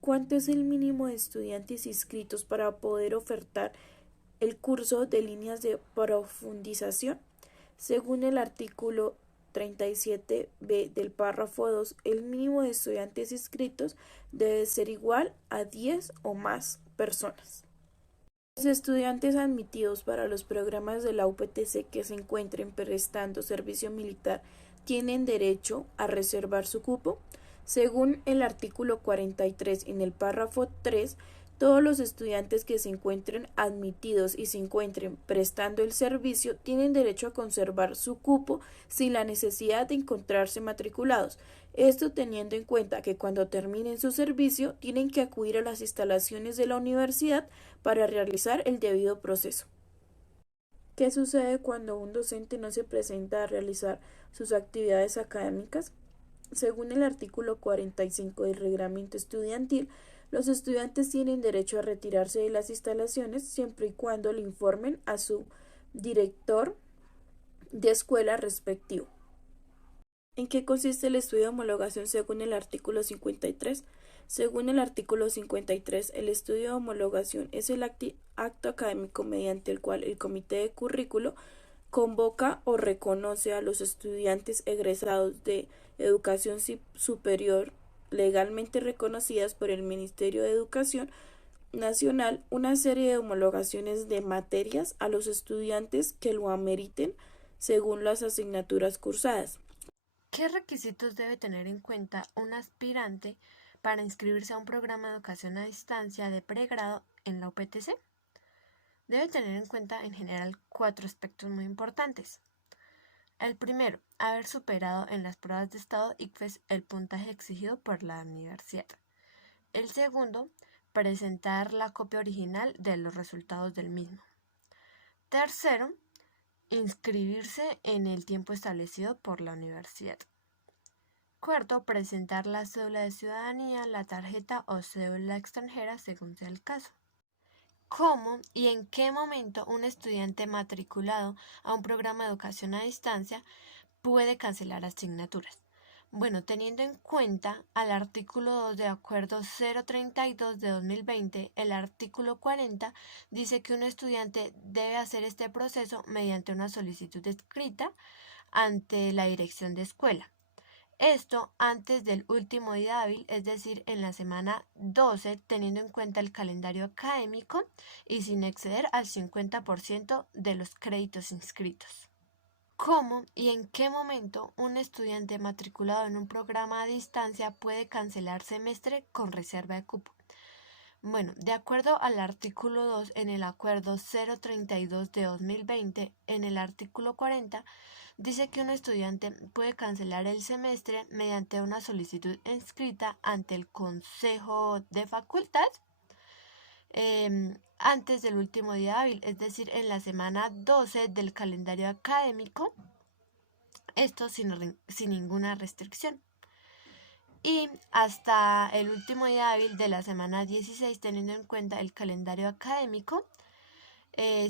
¿Cuánto es el mínimo de estudiantes inscritos para poder ofertar el curso de líneas de profundización? Según el artículo 37b del párrafo 2, el mínimo de estudiantes inscritos debe ser igual a 10 o más personas. Los estudiantes admitidos para los programas de la UPTC que se encuentren prestando servicio militar tienen derecho a reservar su cupo. Según el artículo 43 en el párrafo 3, todos los estudiantes que se encuentren admitidos y se encuentren prestando el servicio tienen derecho a conservar su cupo sin la necesidad de encontrarse matriculados. Esto teniendo en cuenta que cuando terminen su servicio tienen que acudir a las instalaciones de la universidad para realizar el debido proceso. ¿Qué sucede cuando un docente no se presenta a realizar sus actividades académicas? Según el artículo 45 del reglamento estudiantil, los estudiantes tienen derecho a retirarse de las instalaciones siempre y cuando le informen a su director de escuela respectivo. ¿En qué consiste el estudio de homologación según el artículo 53? Según el artículo 53, el estudio de homologación es el acto académico mediante el cual el comité de currículo convoca o reconoce a los estudiantes egresados de educación superior legalmente reconocidas por el Ministerio de Educación Nacional una serie de homologaciones de materias a los estudiantes que lo ameriten según las asignaturas cursadas. ¿Qué requisitos debe tener en cuenta un aspirante para inscribirse a un programa de educación a distancia de pregrado en la UPTC? Debe tener en cuenta en general 4 aspectos muy importantes. El primero, haber superado en las pruebas de estado ICFES el puntaje exigido por la universidad. El segundo, presentar la copia original de los resultados del mismo. Tercero, inscribirse en el tiempo establecido por la universidad. Cuarto, presentar la cédula de ciudadanía, la tarjeta o cédula extranjera según sea el caso. ¿Cómo y en qué momento un estudiante matriculado a un programa de educación a distancia puede cancelar asignaturas? Bueno, teniendo en cuenta al artículo 2 del Acuerdo 032 de 2020, el artículo 40 dice que un estudiante debe hacer este proceso mediante una solicitud escrita ante la dirección de escuela. Esto antes del último día hábil, es decir, en la semana 12, teniendo en cuenta el calendario académico y sin exceder al 50% de los créditos inscritos. ¿Cómo y en qué momento un estudiante matriculado en un programa a distancia puede cancelar semestre con reserva de cupo? Bueno, de acuerdo al artículo 2 en el Acuerdo 032 de 2020, en el artículo 40, dice que un estudiante puede cancelar el semestre mediante una solicitud inscrita ante el Consejo de Facultad antes del último día hábil, es decir, en la semana 12 del calendario académico, esto sin ninguna restricción. Y hasta el último día hábil de la semana 16, teniendo en cuenta el calendario académico,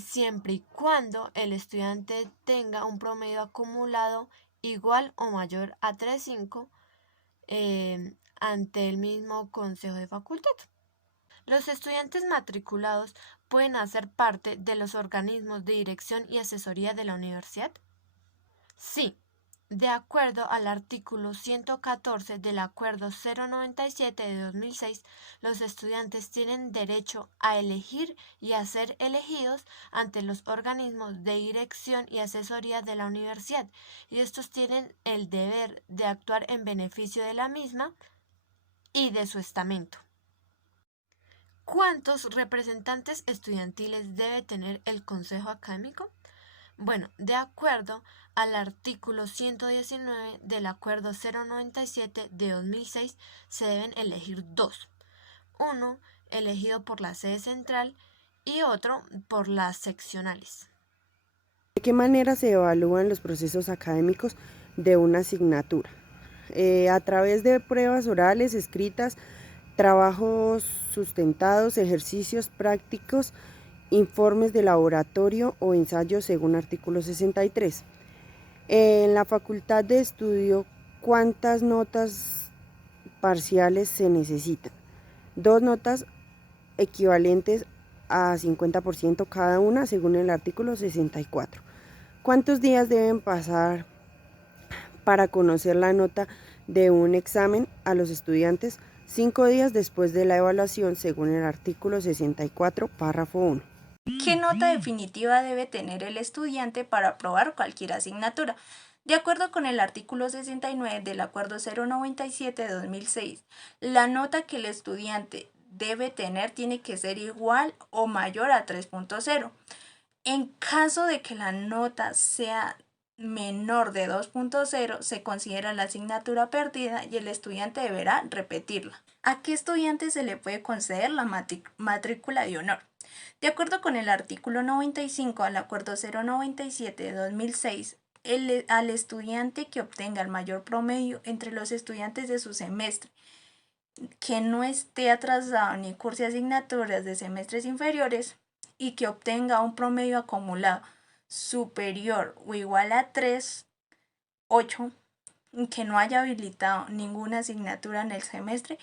siempre y cuando el estudiante tenga un promedio acumulado igual o mayor a 3.5 ante el mismo Consejo de Facultad. Los estudiantes matriculados pueden hacer parte de los organismos de dirección y asesoría de la universidad. Sí, de acuerdo al artículo 114 del Acuerdo 097 de 2006, los estudiantes tienen derecho a elegir y a ser elegidos ante los organismos de dirección y asesoría de la universidad, y estos tienen el deber de actuar en beneficio de la misma y de su estamento. ¿Cuántos representantes estudiantiles debe tener el Consejo Académico? Bueno, de acuerdo al artículo 119 del Acuerdo 097 de 2006, se deben elegir 2. Uno elegido por la sede central y otro por las seccionales. ¿De qué manera se evalúan los procesos académicos de una asignatura? A través de pruebas orales, escritas, trabajos sustentados, ejercicios prácticos, informes de laboratorio o ensayos según artículo 63. En la facultad de estudio, ¿cuántas notas parciales se necesitan? 2 notas equivalentes a 50% cada una según el artículo 64. ¿Cuántos días deben pasar para conocer la nota de un examen a los estudiantes? 5 días después de la evaluación según el artículo 64, párrafo 1. ¿Qué nota definitiva debe tener el estudiante para aprobar cualquier asignatura? De acuerdo con el artículo 69 del Acuerdo 097 de 2006, la nota que el estudiante debe tener tiene que ser igual o mayor a 3.0. En caso de que la nota sea menor de 2.0, se considera la asignatura perdida y el estudiante deberá repetirla. ¿A qué estudiante se le puede conceder la matrícula de honor? De acuerdo con el artículo 95 del Acuerdo 097 de 2006, al estudiante que obtenga el mayor promedio entre los estudiantes de su semestre, que no esté atrasado ni curse asignaturas de semestres inferiores y que obtenga un promedio acumulado superior o igual a 3.8, que no haya habilitado ninguna asignatura en el semestre,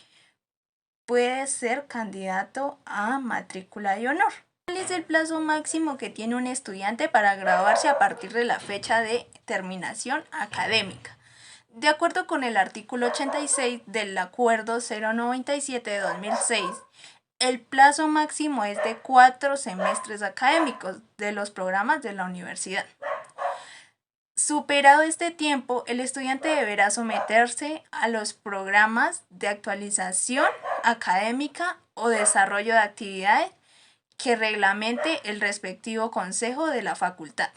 puede ser candidato a matrícula de honor. ¿Cuál es el plazo máximo que tiene un estudiante para graduarse a partir de la fecha de terminación académica? De acuerdo con el artículo 86 del Acuerdo 097 de 2006, el plazo máximo es de 4 semestres académicos de los programas de la universidad. Superado este tiempo, el estudiante deberá someterse a los programas de actualización académica o desarrollo de actividades que reglamente el respectivo consejo de la facultad.